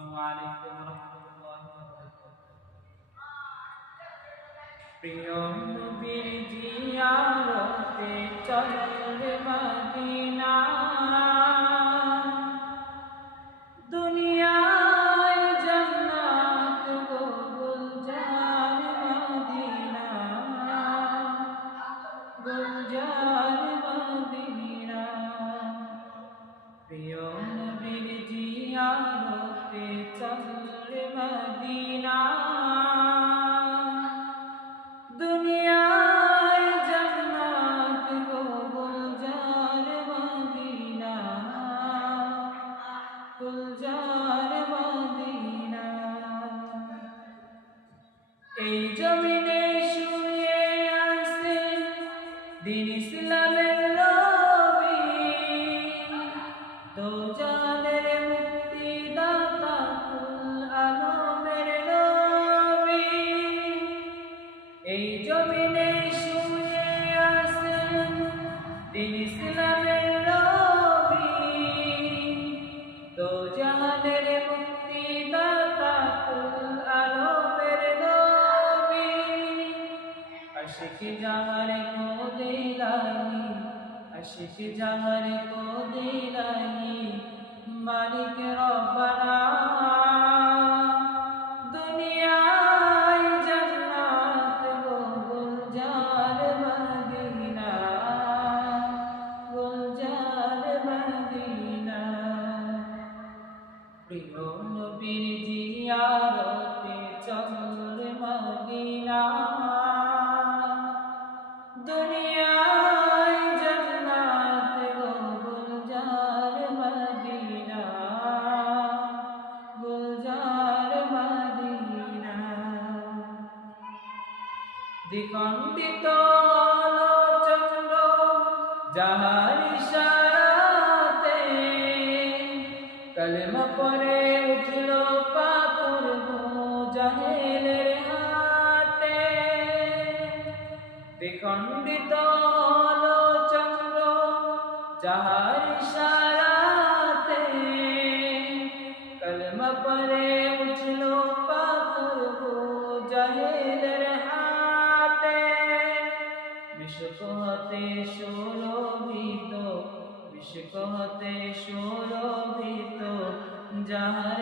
আসসালামু আলাইকুম রাহমাতুল্লাহি ওয়া বারাকাতুহু। প্রিয় নবীর জিয়ারতে চলে মদিনা, দুনিয়ায় জান্নাত গো গুলজার মদিনা, গুলজার মদিনা। প্রিয় নবীর জিয়ারতে চলে মদিনা, দুনিয়ায় জান্নাত গো গুলজার মদিনা, গুলজার মদিনা। এই জমিনে শুয়ে আছেন দ্বীন ইসলামের নবী, দোজানের মুক্তিদাতা কুল আলমের নবী। এই জমিনে শুয়ে আছেন দ্বীন ইসলামের নবী, দোজানের মুক্তিদাতা কুল আলমের নবী। আশিক যাহার কো দিলাহি, আশিক যাহার কো দিলাহি, মালিক রব্বানা। দুনিয়ায় জান্নাত গো গুলজার মদিনা, গুলজার মদিনা। প্রিয় নবীর জিয়ারতে চলে মদিনা, দুনিয়ায় জান্নাত গো গুলজার মদিনা, গুলজার মদিনা। দ্বিখণ্ডিত হলো চন্দ্র যাহার ইশারাতে, কলমা পড়ে উঠল পাথর জাহেলের হাতে। দ্বিখণ্ডিত হলো চন্দ্র যাহার ইশারাতে, কলমা পড়ে উঠল পাথর জাহেলের হাতে। বিশ্বক হতে সুরভিত, বিশ্বক হতে সুরভিত যাহার